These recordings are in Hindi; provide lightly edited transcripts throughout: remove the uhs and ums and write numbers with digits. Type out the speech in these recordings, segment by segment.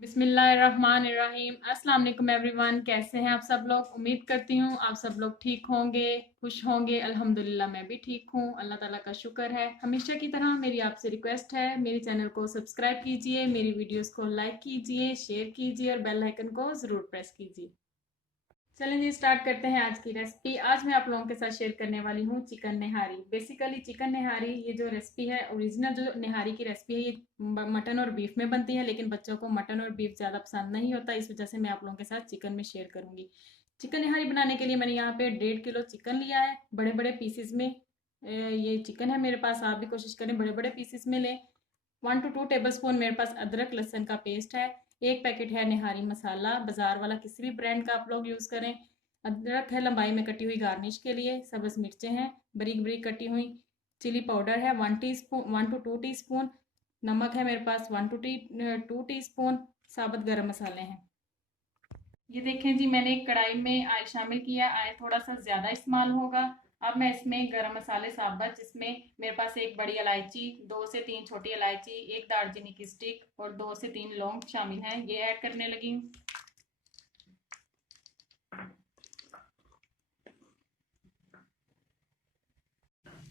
बिस्मिल्लाहिर्रहमानिर्रहीम। अस्सलाम वालेकुम एवरीवन, कैसे हैं आप सब लोग। उम्मीद करती हूँ आप सब लोग ठीक होंगे, खुश होंगे। अल्हम्दुलिल्लाह मैं भी ठीक हूँ, अल्लाह ताला का शुक्र है। हमेशा की तरह मेरी आपसे रिक्वेस्ट है, मेरे चैनल को सब्सक्राइब कीजिए, मेरी वीडियोस को लाइक कीजिए, शेयर कीजिए और बेल आइकन को ज़रूर प्रेस कीजिए। चलें जी, स्टार्ट करते हैं आज की रेसिपी। आज मैं आप लोगों के साथ शेयर करने वाली हूँ चिकन निहारी। बेसिकली चिकन निहारी ये जो रेसिपी है, ओरिजिनल जो निहारी की रेसिपी है, ये मटन और बीफ में बनती है, लेकिन बच्चों को मटन और बीफ ज़्यादा पसंद नहीं होता, इस वजह से मैं आप लोगों के साथ चिकन में शेयर करूँगी। चिकन निहारी बनाने के लिए मैंने यहाँ पे 1.5 किलो चिकन लिया है, बड़े बड़े पीसीज में ये चिकन है मेरे पास। आप भी कोशिश करें बड़े बड़े पीसीज में लें। 1 to 2 टेबलस्पून मेरे पास अदरक लहसुन का पेस्ट है। एक पैकेट है निहारी मसाला, बाजार वाला किसी भी ब्रांड का आप लोग यूज़ करें। अदरक है लंबाई में कटी हुई गार्निश के लिए। सब्ज़ मिर्चें हैं बारीक बारीक कटी हुई। चिली पाउडर है 1 to 2 टीस्पून। नमक है मेरे पास 1 to 2 टीस्पून। साबुत गरम मसाले हैं। ये देखें जी, मैंने एक कढ़ाई में ऑयल शामिल किया। ऑयल थोड़ा सा ज़्यादा इस्तेमाल होगा। अब मैं इसमें गरम मसाले साबुत, जिसमें मेरे पास एक बड़ी इलायची, 2 से 3 छोटी इलायची, एक दालचीनी की स्टिक और 2 से 3 लौंग शामिल हैं, ये ऐड करने लगी हूँ।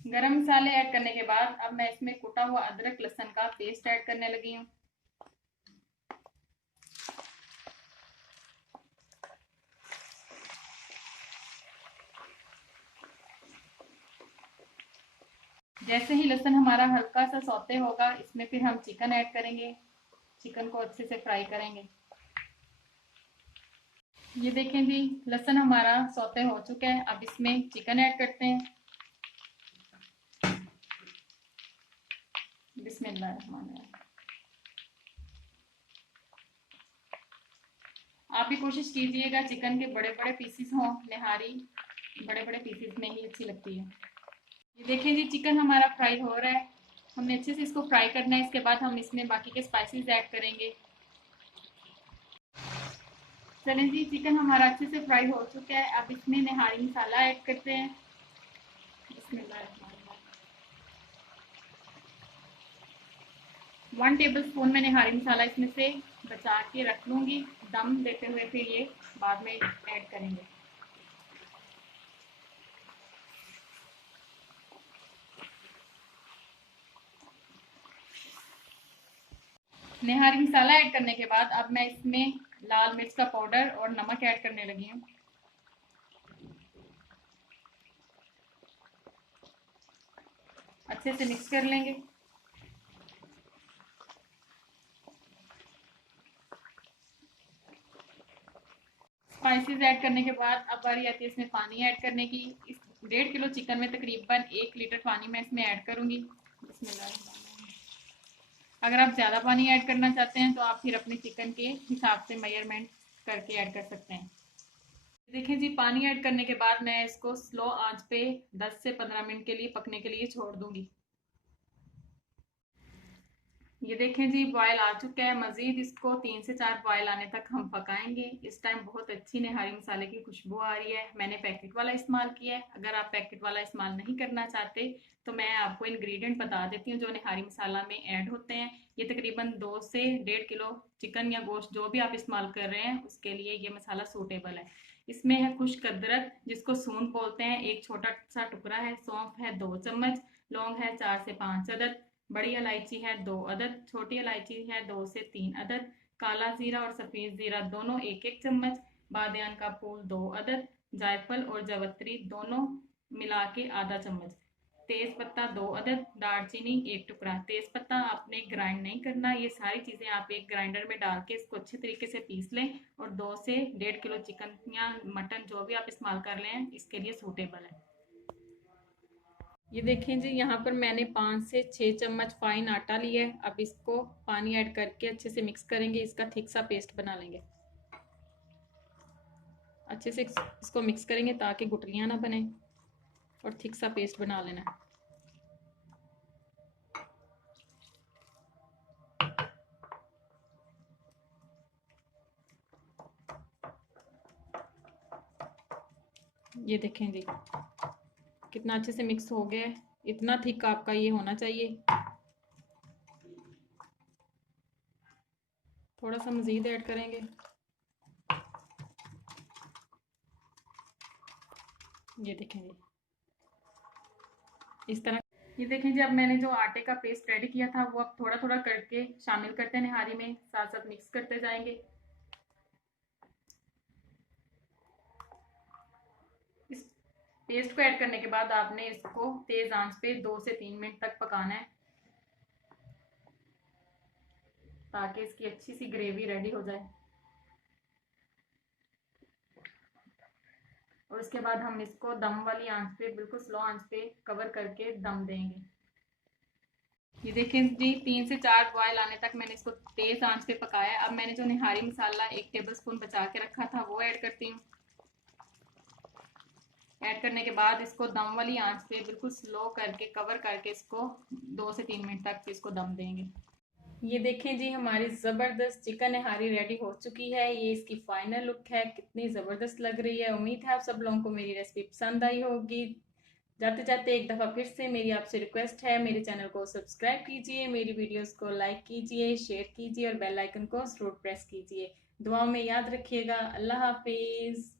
गरम मसाले ऐड करने के बाद अब मैं इसमें कुटा हुआ अदरक लहसुन का पेस्ट ऐड करने लगी हूँ। जैसे ही लहसुन हमारा हल्का सा सौते होगा, इसमें फिर हम चिकन ऐड करेंगे। चिकन को अच्छे से फ्राई करेंगे। ये देखें जी, लहसुन हमारा सौते हो चुका है। अब इसमें चिकन ऐड करते हैं। बिस्मिल्लाहिर्रहमानिर्रहीम। आप भी कोशिश कीजिएगा चिकन के बड़े बड़े पीसेस हों। निहारी बड़े बड़े पीसेस में ही अच्छी लगती है। ये देखें जी, चिकन हमारा फ्राई हो रहा है। हमने अच्छे से इसको फ्राई करना है। इसके बाद हम इसमें बाकी के स्पाइसेस ऐड करेंगे। चलें जी, चिकन हमारा अच्छे से फ्राई हो चुका है। अब इसमें निहारी मसाला ऐड करते हैं। बिस्मिल्लाहिर्रहमानिर्रहीम। 1 टेबल स्पून में निहारी मसाला इसमें से बचा के रख लूँगी। दम देते हुए फिर ये बाद में ऐड करेंगे। निहारी मसाला ऐड करने के बाद अब मैं इसमें लाल मिर्च का पाउडर और नमक ऐड करने लगी हूँ। अच्छे से मिक्स कर लेंगे। स्पाइसेस ऐड करने के बाद अब बारी आती है इसमें पानी ऐड करने की। इस 1.5 किलो चिकन में तकरीबन 1 लीटर पानी मैं इसमें ऐड करूँगी। अगर आप ज़्यादा पानी ऐड करना चाहते हैं तो आप फिर अपने चिकन के हिसाब से मेजरमेंट करके ऐड कर सकते हैं। देखें जी, पानी ऐड करने के बाद मैं इसको स्लो आंच पे 10 से 15 मिनट के लिए पकने के लिए छोड़ दूंगी। ये देखें जी, बॉयल आ चुका है। मज़ीद इसको 3 से 4 बॉयल आने तक हम पकाएंगे। इस टाइम बहुत अच्छी निहारी मसाले की खुशबू आ रही है। मैंने पैकेट वाला इस्तेमाल किया है। अगर आप पैकेट वाला इस्तेमाल नहीं करना चाहते तो मैं आपको इंग्रेडिएंट बता देती हूँ जो निहारी मसाला में ऐड होते हैं। ये तकरीबन 2 से 1.5 किलो चिकन या गोश्त जो भी आप इस्तेमाल कर रहे हैं उसके लिए ये मसाला सूटेबल है। इसमें है खुश्क अदरक, जिसको सूंड बोलते हैं, एक छोटा सा टुकड़ा है। सौंफ है 2 चम्मच। लौंग है 4 से 5 अदद। बड़ी इलायची है 2 अदद। छोटी इलायची है 2 से 3 अदद। काला जीरा और सफ़ेद जीरा दोनों 1-1 चम्मच। बादियान का फूल 2 अदद। जायफल और जवत्री दोनों मिला के आधा चम्मच। तेज पत्ता 2 अदद। दालचीनी 1 टुकड़ा। तेज पत्ता आपने ग्राइंड नहीं करना, ये सारी चीज़ें आप एक ग्राइंडर में डाल के इसको अच्छे तरीके से पीस लें। और 2 से 1.5 किलो चिकन या मटन जो भी आप इस्तेमाल कर लें इसके लिए सूटेबल है। ये देखें जी, यहाँ पर मैंने 5 से 6 चम्मच फाइन आटा लिया है। अब इसको पानी ऐड करके अच्छे से मिक्स करेंगे। इसका थिक सा पेस्ट बना लेंगे। अच्छे से इसको मिक्स करेंगे ताकि गुठलियाँ ना बने और थिक सा पेस्ट बना लेना है। ये देखें जी, कितना अच्छे से मिक्स हो गया है। इतना थिक आपका ये होना चाहिए। थोड़ा सा मज़ीद ऐड करेंगे। ये देखें जी, इस तरह। ये देखें जी, अब मैंने जो आटे का पेस्ट रेडी किया था वो अब थोड़ा थोड़ा करके शामिल करते हैं निहारी में, साथ साथ मिक्स करते जाएंगे। इस पेस्ट को ऐड करने के बाद आपने इसको तेज आंच पे 2 से 3 मिनट तक पकाना है, ताकि इसकी अच्छी सी ग्रेवी रेडी हो जाए। और उसके बाद हम इसको दम वाली आंच पे, बिल्कुल स्लो आंच पे कवर करके दम देंगे। ये देखें जी, 3 से 4 बॉयल आने तक मैंने इसको तेज आंच पे पकाया। अब मैंने जो निहारी मसाला 1 टेबलस्पून बचा के रखा था वो ऐड करती हूँ। ऐड करने के बाद इसको दम वाली आंच पे बिल्कुल स्लो करके कवर करके इसको 2 से 3 मिनट तक इसको दम देंगे। ये देखें जी, हमारी ज़बरदस्त चिकन निहारी रेडी हो चुकी है। ये इसकी फाइनल लुक है, कितनी ज़बरदस्त लग रही है। उम्मीद है आप सब लोगों को मेरी रेसिपी पसंद आई होगी। जाते जाते एक दफ़ा फिर से मेरी आपसे रिक्वेस्ट है, मेरे चैनल को सब्सक्राइब कीजिए, मेरी वीडियोस को लाइक कीजिए, शेयर कीजिए और बेल आइकन को ज़रूर प्रेस कीजिए। दुआओं में याद रखिएगा। अल्लाह हाफिज़।